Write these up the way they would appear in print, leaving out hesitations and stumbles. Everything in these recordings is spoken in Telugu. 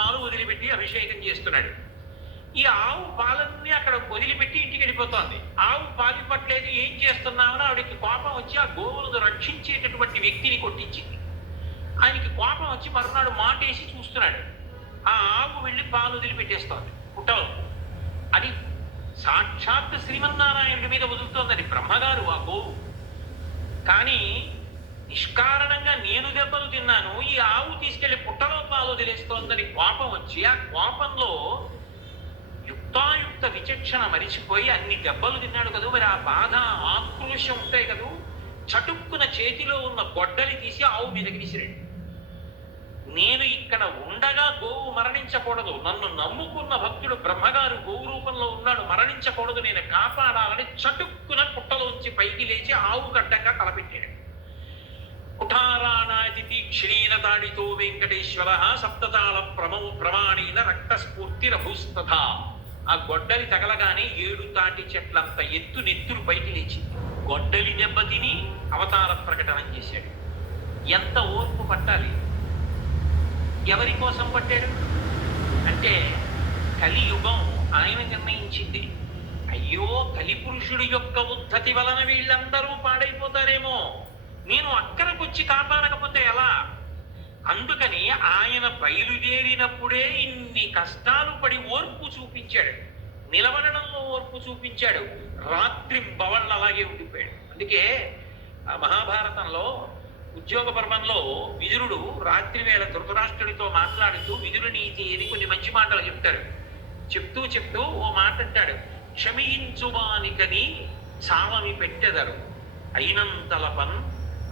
పాలు వదిలిపెట్టి అభిషేకం చేస్తున్నాడు. ఈ ఆవు పాలన్నీ అక్కడ వదిలిపెట్టి ఇంటికి వెళ్ళిపోతోంది. ఆవు పాలు ఇవ్వట్లేదు, ఏం చేస్తున్నామని ఆవిడకి కోపం వచ్చి ఆ గోవులను రక్షించేటటువంటి వ్యక్తిని కొట్టించింది. ఆయనకి కోపం వచ్చి మరునాడు మాటేసి చూస్తున్నాడు. ఆ ఆవు వెళ్ళి పాలు వదిలిపెట్టేస్తోంది పుట్టలో. అది సాక్షాత్ శ్రీమన్నారాయణుడి మీద వదులుతోందని బ్రహ్మగారు ఆ గోవు. కానీ నిష్కారణంగా నేను దెబ్బలు తిన్నాను, ఈ ఆవు తీసుకెళ్లి పుట్టలో పాలు వదిలేస్తోందని కోపం వచ్చి ఆ కోపంలో యుక్తాయుక్త విచక్షణ మరిచిపోయి అన్ని దెబ్బలు తిన్నాడు కదా. మరి ఆ బాధ ఆక్రోశం ఉంటాయి కదా, చటుక్కున చేతిలో ఉన్న గొడ్డలి తీసి ఆవు మీదకి విసిరాడు. నేను ఇక్కడ ఉండగా గోవు మరణించకూడదు, నన్ను నమ్ముకున్న భక్తుడు బ్రహ్మగారు గోవు రూపంలో ఉన్నాడు, మరణించకూడదు, నేను కాపాడాలని చటుక్కున పుట్టలోంచి పైకి లేచి ఆవు గడ్డంగా తలపెట్టాడు. కుఠారాణాతి తీక్షణీన తాడితో వెంకటేశ్వర సప్తతాళ ప్రమాణీన రక్తస్ఫూర్తిరభూస్తథ. ఆ గొడ్డలి తగలగానే 7 తాటి చెట్లంత ఎత్తు నెత్తురు పైకి లేచి గొడ్డలి దెబ్బతిని అవతార ప్రకటన చేశాడు. ఎంత ఓర్పు పట్టాలి! ఎవరి కోసం పట్టాడు అంటే కలియుగం ఆయన నిర్ణయించింది. అయ్యో, కలిపురుషుడి యొక్క ఉద్ధతి వలన వీళ్ళందరూ పాడైపోతారేమో, నేను అక్కడికొచ్చి కాపాడకపోతే ఎలా? అందుకని ఆయన బయలుదేరినప్పుడే ఇన్ని కష్టాలు పడి ఓర్పు చూపించాడు, నిలబడడంలో ఓర్పు చూపించాడు. రాత్రి బవళ్ళు అలాగే ఉండిపోయాడు. అందుకే ఆ మహాభారతంలో ఉద్యోగ పర్వంలో విదురుడు రాత్రి వేళ ధృతరాష్ట్రుడితో మాట్లాడుతూ విదురు నీతి అని కొన్ని మంచి మాటలు చెప్తారు. చెప్తూ చెప్తూ ఓ మాట అంటాడు, క్షమించువానికని చావమి పెట్టెదరు అయినంతలపన్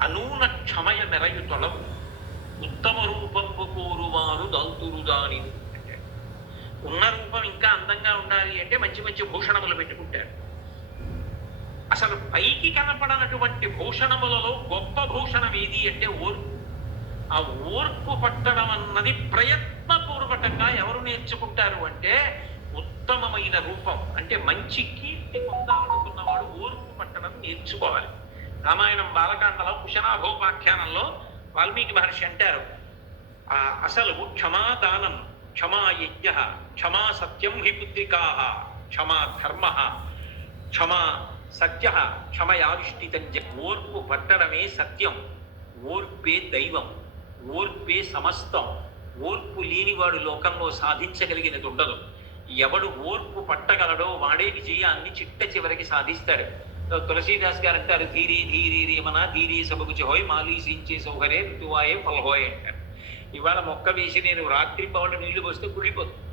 అనూన క్షమయ మెరయు తొలవు ఉత్తమ రూపంపు కోరువారు దల్తురు దాని. ఉన్న రూపం ఇంకా అందంగా ఉండాలి అంటే మంచి మంచి భూషణములు పెట్టుకుంటారు. అసలు పైకి కనపడనటువంటి భూషణములలో గొప్ప భూషణం ఏది అంటే ఓర్పు. ఆ ఓర్పు పట్టడం అన్నది ప్రయత్నపూర్వకంగా ఎవరు నేర్చుకుంటారు అంటే ఉత్తమమైన రూపం అంటే మంచి కీర్తి పొందాలనుకున్నవాడు ఓర్పు పట్టడం నేర్చుకోవాలి. రామాయణం బాలకాండలో కుశనాభోపాఖ్యానంలో వాల్మీకి మహర్షి అంటారు, అసలు క్షమాదానం, క్షమా యజ్ఞ, క్షమా సత్యం హి పుత్రికా, క్షమా ధర్మ, క్షమా సత్య, క్షమయావిష్ఠితంజ. ఓర్పు పట్టడమే సత్యం, ఓర్పే దైవం, ఓర్పే సమస్తం. ఓర్పు లేనివాడు లోకంలో సాధించగలిగినది ఉండదు. ఎవడు ఓర్పు పట్టగలడో వాడే విజయాన్ని చిట్ట చివరికి సాధిస్తాడు. తులసీదాస్ గారు అంటారు, ధీరే ధీరే రేమన ధీరే సబగుచి హోయ్ మాలీసించే సౌకర్యం ఋతువాయే ఫలహోయ్ అంటారు. ఇవాళ మొక్క వేసి నేను రాత్రి పౌడ నీళ్లు పోస్తే కుళ్ళిపోతుంది.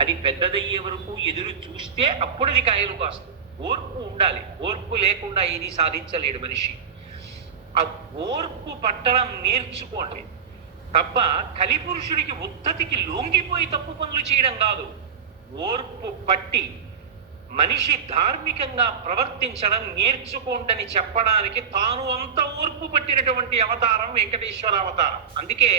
అది పెద్దదయ్యే వరకు ఎదురు చూస్తే అప్పుడు అది కాయలు కాస్తుంది. ఓర్పు ఉండాలి. ఓర్పు లేకుండా ఏది సాధించలేడు మనిషి. ఆ ఓర్పు పట్టడం నేర్చుకోండి తప్ప కలిపురుషుడికి ఉద్ధతికి లొంగిపోయి తప్పు పనులు చేయడం కాదు. ఓర్పు పట్టి మనిషి ధార్మికంగా ప్రవర్తించడం నేర్చుకోండని చెప్పడానికి తాను అంత ఓర్పు పట్టినటువంటి అవతారం వెంకటేశ్వర అవతారం. అందుకే